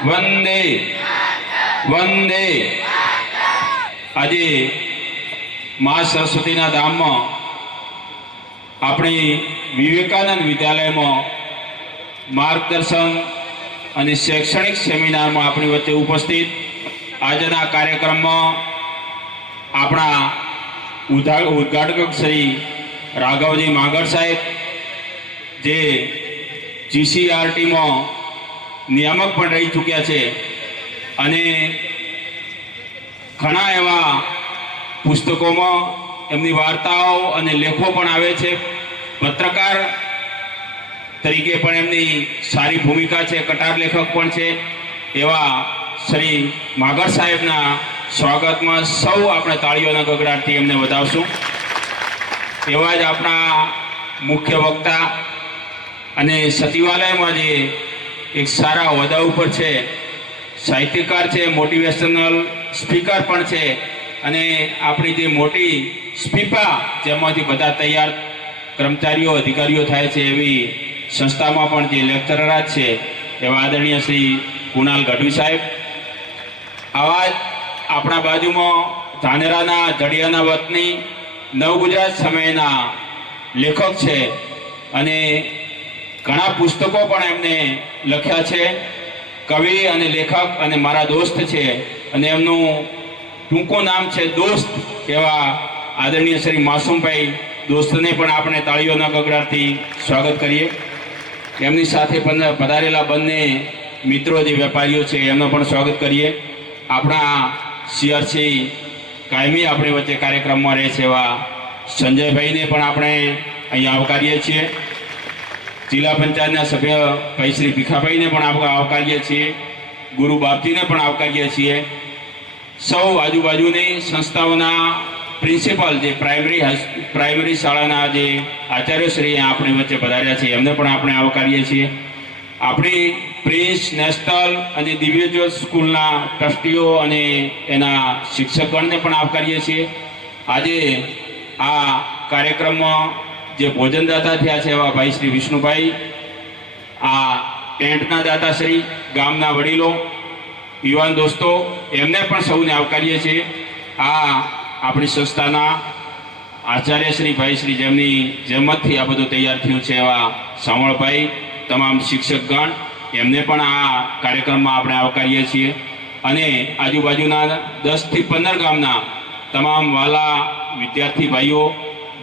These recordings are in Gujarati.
વંદે વંદે। આજે મા સરસ્વતીના ધામમાં આપણી વિવેકાનંદ વિદ્યાલયમાં માર્ગદર્શન અને શૈક્ષણિક સેમિનારમાં આપણી વચ્ચે ઉપસ્થિત આજના કાર્યક્રમમાં આપણા ઉદ્ઘાટક શ્રી રાઘવજી માંગર સાહેબ, જે GCRTમાં નિયામક પણ રહી ચૂક્યા છે અને ઘણા એવા પુસ્તકોમાં એમની વાર્તાઓ અને લેખો પણ આવે છે। પત્રકાર તરીકે પણ એમની સારી ભૂમિકા છે, કટાર લેખક પણ છે। એવા શ્રી માંગર સાહેબના સ્વાગતમાં સૌ આપણે તાળીઓના ગગડાટથી એમને વધાવશું। એવા જ આપણા મુખ્ય વક્તા અને સચિવાલયમાં જે એક સારા હોદ્દા ઉપર છે, સાહિત્યકાર છે, મોટિવેશનલ સ્પીકર પણ છે અને આપણી જે મોટી સ્પીપા જેમાંથી બધા તૈયાર કર્મચારીઓ અધિકારીઓ થાય છે એવી સંસ્થામાં પણ જે લેક્ચરર છે એવા આદરણીય શ્રી કુણાલ ગઢવી સાહેબ। આવા જ આપણા બાજુમાં ધાનેરાના જડિયાના વતની નવગુજરાત સમયના લેખક છે અને ઘણા પુસ્તકો પણ એમને લખ્યા છે। કવિ અને લેખક અને મારા દોસ્ત છે અને એમનું ટૂંકું નામ છે દોસ્ત। એવા આદરણીય શ્રી માસુમભાઈ દોસ્તને પણ આપણે તાળીઓના ગગડાટથી સ્વાગત કરીએ। એમની સાથે પણ પધારેલા બંને મિત્રો જે વેપારીઓ છે એમનું પણ સ્વાગત કરીએ। આપણા CRC કાયમી આપણી વચ્ચે કાર્યક્રમમાં રહે છે એવા સંજયભાઈને પણ આપણે અહીંયા આવકારીએ છીએ। જિલ્લા પંચાયતના સભ્ય ભાઈ શ્રી ભીખાભાઈને પણ આપણે આવકારીએ છીએ। ગુરુ બાપજીને પણ આવકારીએ છીએ। સૌ આજુબાજુની સંસ્થાઓના પ્રિન્સિપાલ, જે પ્રાઇમરી શાળાના જે આચાર્યશ્રી આપણી વચ્ચે પધાર્યા છે એમને પણ આપણે આવકારીએ છીએ। આપણી પ્રિન્સ નેશનલ અને દિવ્યજ્યોત સ્કૂલના ટ્રસ્ટીઓ અને એના શિક્ષકગણને પણ આવકારીએ છીએ। આજે આ કાર્યક્રમમાં જે ભોજનદાતા થયા છે એવા ભાઈ શ્રી વિષ્ણુભાઈ, આ ટેન્ટના દાતાશ્રી, ગામના વડીલો, યુવાન દોસ્તો, એમને પણ સૌને આવકારીએ છીએ। આ આપણી સંસ્થાના આચાર્ય શ્રી ભાઈ શ્રી જેમની જહેમતથી આ બધું તૈયાર થયું છે એવા સામળભાઈ, તમામ શિક્ષકગણ, એમને પણ આ કાર્યક્રમમાં આપણે આવકારીએ છીએ। અને આજુબાજુના 10 થી 15 ગામના તમામ વાલા વિદ્યાર્થી ભાઈઓ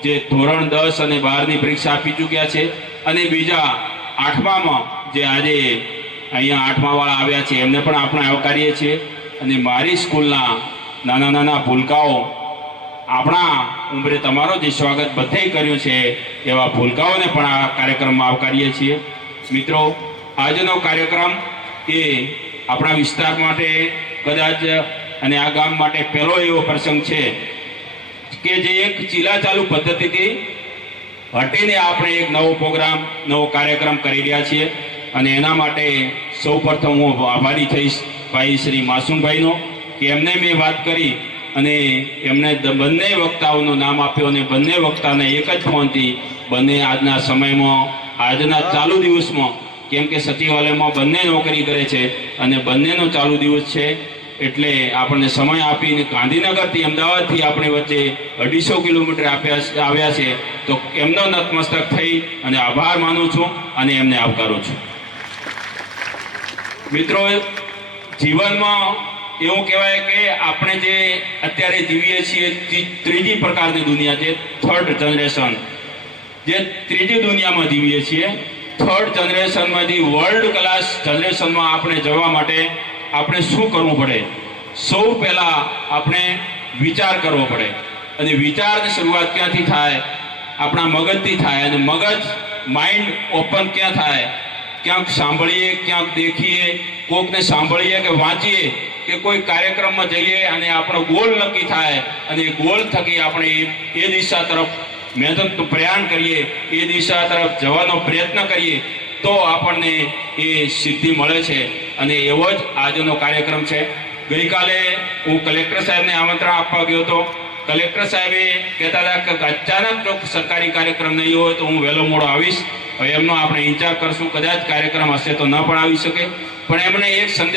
જે ધોરણ 10 અને 12ની પરીક્ષા આપી ચૂક્યા છે અને બીજા 8મામાં જે આજે અહીંયા 8માવાળા આવ્યા છે એમને પણ આપણે આવકારીએ છીએ। અને મારી સ્કૂલના નાના નાના ભૂલકાઓ, આપણા ઉંમરે તમારો જે સ્વાગત બધે કર્યું છે એવા ભૂલકાઓને પણ આ કાર્યક્રમમાં આવકારીએ છીએ। મિત્રો, આજનો કાર્યક્રમ એ આપણા વિસ્તાર માટે કદાચ અને આ ગામ માટે પહેલો એવો પ્રસંગ છે કે જે એક ચીલા ચાલુ પદ્ધતિથી હટીને આપણે એક નવો પ્રોગ્રામ, નવો કાર્યક્રમ કરી રહ્યા છીએ। અને એના માટે સૌ પ્રથમ હું આભારી થઈશ ભાઈ શ્રી માસુમભાઈનો કે એમને મેં વાત કરી અને એમને બંને વક્તાઓનું નામ આપ્યું અને બંને વક્તાને એક જ ફોનથી બંને આજના સમયમાં, આજના ચાલુ દિવસમાં, કેમ કે સચિવાલયમાં બંને નોકરી કરે છે અને બંનેનો ચાલુ દિવસ છે એટલે આપણને સમય આપીને ગાંધીનગરથી અમદાવાદથી આપણી વચ્ચે 250 કિલોમીટર આવ્યા છે, તો એમનો નતમસ્તક થઈ અને આભાર માનું છું અને એમને આવકારું છું। મિત્રો, જીવનમાં એવું કહેવાય કે આપણે જે અત્યારે જીવીએ છીએ ત્રીજી પ્રકારની દુનિયા છે, થર્ડ જનરેશન, જે ત્રીજી દુનિયામાં જીવીએ છીએ। થર્ડ જનરેશનમાંથી વર્લ્ડ ક્લાસ જનરેશનમાં આપણે જવા માટે આપણે શું કરવું પડે? સૌ પહેલાં આપણે વિચાર કરવો પડે અને વિચારની શરૂઆત ક્યાંથી થાય? આપણા મગજથી થાય। અને મગજ, માઇન્ડ ઓપન ક્યાં થાય? ક્યાંક સાંભળીએ, ક્યાંક દેખીએ, કોકને સાંભળીએ કે વાંચીએ કે કોઈ કાર્યક્રમમાં જઈએ અને આપણો ગોલ નક્કી થાય અને એ ગોલ થકી આપણે એ દિશા તરફ મહેનતનું પ્રયાણ કરીએ, એ દિશા તરફ જવાનો પ્રયત્ન કરીએ તો આપણને એ સિદ્ધિ મળે છે। અને એવો જ આજનો કાર્યક્રમ છે। ગઈકાલે હું કલેક્ટર સાહેબને આમંત્રણ આપવા ગયો હતો। કલેક્ટર સાહેબે કહેતા હતા કે અચાનક જો સરકારી કાર્યક્રમ નહીં હોય તો હું વહેલો મોડો આવીશ। હવે એમનો આપણે ઇન્ચાર્જ કરશું, કદાચ કાર્યક્રમ હશે તો ન પણ આવી શકે, પણ એમણે એક સંદેશ